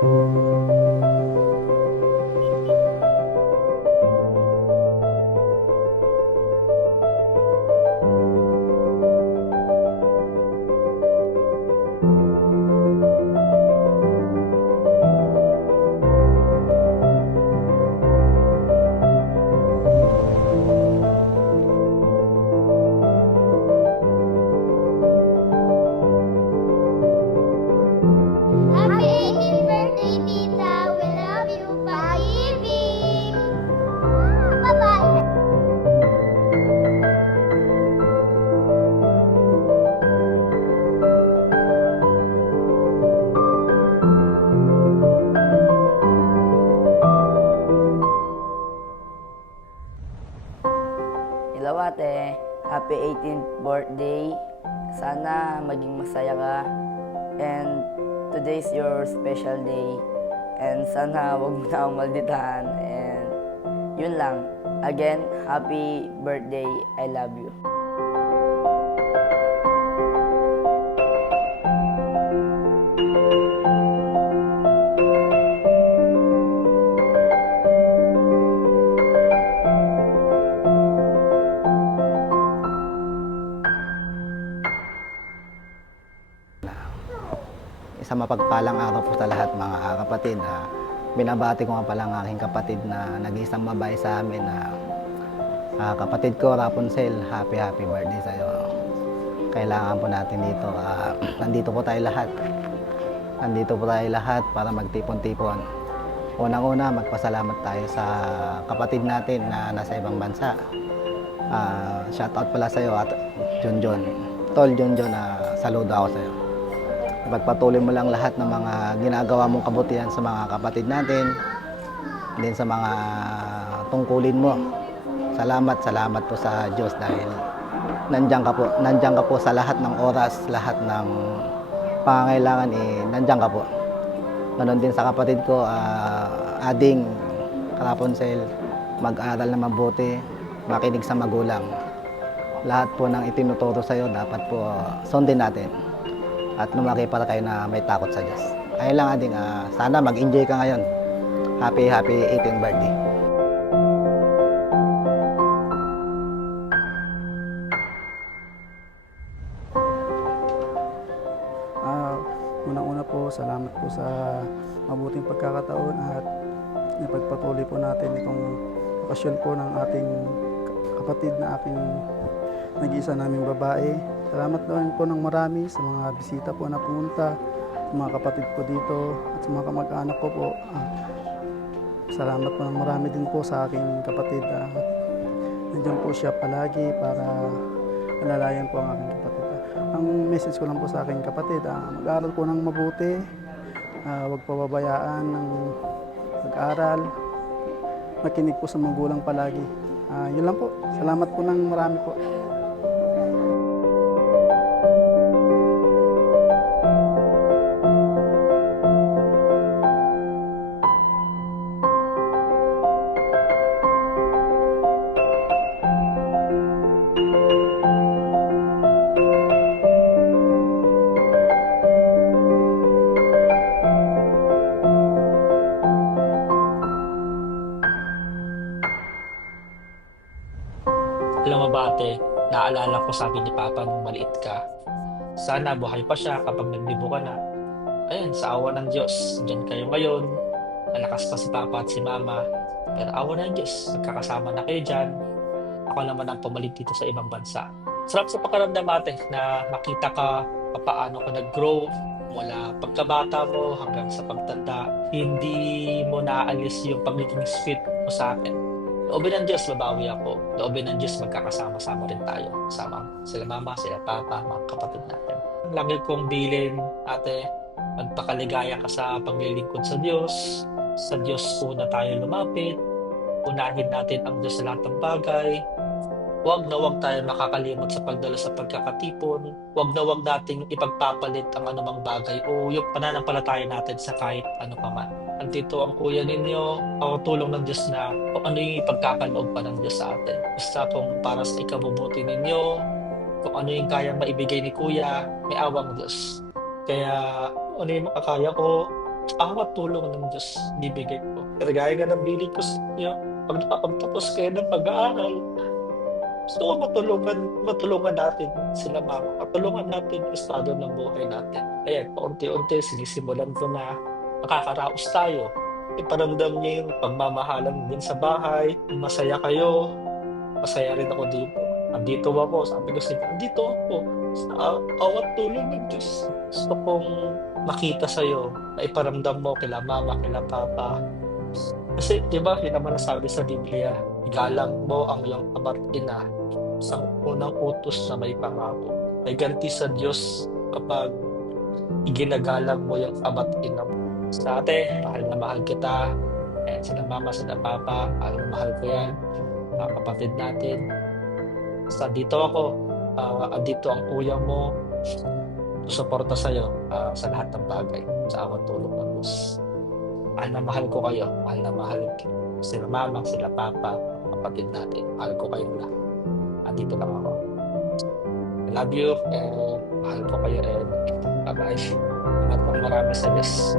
Happy 18th birthday, Tita! We love you! Pag-ibig! Bye-bye! Hello ate, happy 18th birthday. Sana maging masaya ka. And today's your special day. And sana wag mo na akong malditahan. And yun lang. Again, happy birthday. I love you. Isang mapagpalang araw po sa lahat mga kapatid. Binabati ko nga pala ang aking kapatid na nag-iisang babae sa amin na kapatid ko, Rapunzel, happy birthday sa iyo. Kailangan po natin dito. Nandito po tayo lahat. Nandito po tayo lahat para magtipon-tipon. Unang-una, magpasalamat tayo sa kapatid natin na nasa ibang bansa. Shoutout pala sa iyo at Junjun. Tol Junjun, saludo ako sa iyo. Pagpatuloy mo lang lahat ng mga ginagawa mong kabutihan sa mga kapatid natin, din sa mga tungkulin mo. Salamat po sa Diyos dahil nandiyan ka po sa lahat ng oras, lahat ng pangangailangan, nandiyan ka po. Ganon din sa kapatid ko, Ading Rapunzel, mag-aral na mabuti, makinig sa magulang. Lahat po ng itinuturo sa iyo dapat po sundin natin. At lumaki para kayo na may takot sa Diyos. Ayun lang Ading, sana mag-enjoy ka ngayon. Happy 18th birthday. Unang-una po, salamat po sa mabuting pagkakataon at ipagpatuloy po natin itong okasyon po ng ating kapatid na aking nag-iisa naming babae. Salamat doon po ng marami sa mga bisita po na pumunta, sa mga kapatid ko dito at sa mga kamag-anak ko po. Salamat po ng marami din po sa aking kapatid. Nandiyan po siya palagi para alalayan po ang aking kapatid. Ang message ko lang po sa aking kapatid, mag-aral po ng mabuti, huwag pababayaan ng mag-aral, makinig po sa magulang palagi. Yun lang po. Salamat po ng marami po. Alam mo ba ate, naalala ko sabi ni Papa nung maliit ka. Sana buhay pa siya kapag naglibo ka na. Ayun, sa awa ng Diyos, dyan kayo ngayon. Malakas pa si Papa at si Mama. Pero awa ng Diyos, magkakasama na kayo dyan. Ako naman ang pumalit dito sa ibang bansa. Sarap sa pakiramdam ate na makita ka paano ka nag-grow mula pagkabata mo hanggang sa pagtanda. Hindi mo naalis yung pagiging sweet mo sa akin. Loobin ng Diyos, babawi ako. Loobin ng Diyos, magkakasama-sama rin tayo. Sama sila mama, sila papa, mga kapatid natin. Lagi kong bilin, ate, magpakaligaya ka sa paglilingkod sa Diyos. Sa Diyos una tayo lumapit. Unahin natin ang Diyos sa lahat ng bagay. Huwag na huwag tayo makakalimot sa pagdala sa pagkakatipon. Huwag na huwag nating ipagpapalit ang anumang bagay o yung pananampalataya natin sa kahit ano pa man. Andito ang kuya ninyo, ang tulong ng Diyos na kung ano yung ipagkakaloob pa ng Diyos sa atin. Basta kung para sa ikabubuti ninyo, kung ano yung kayang maibigay ni kuya, may awang Diyos. Kaya ano yung makakaya ko, awat tulong ng Diyos bibigay ko. Kagaya nga ng bilig ko sa inyo, pag nakapagtapos kayo ng pag-aaral, gusto ko matulungan natin sila mama, matulungan natin yung estado ng buhay natin. Ayan, paunti-unti, sinisimulan ko na makakaraos tayo. Iparamdam niyo yung pagmamahalan din sa bahay, masaya kayo, masaya rin ako dito. Andito ako, sabi ko sa inyo, andito ako sa awat tulong ng Diyos. Gusto kong makita sa'yo na iparamdam mo kila mama, kila papa. Kasi, di ba, yun naman nasabi sa Biblia, igalang mo ang iyong ama't ina sa unang utos na may pangako. May ganti sa Diyos kapag iginagalang mo yung ama't ina mo. Sa ate, mahal na mahal kita. Ayan, sila mama, sila papa, mahal na mahal ko yan. Mga kapatid natin. Sa dito ako, andito ang kuya mo, susuporta sa'yo sa lahat ng bagay, sa awat tulong ng Diyos. Mahal na mahal ko kayo, mahal na mahal ko. Sila mama, sila papa, kapatid natin, mahal ko kayong lahat. Andito lang ako. I love you, and mahal ko kayo, and bye-bye. At marami sa Diyos.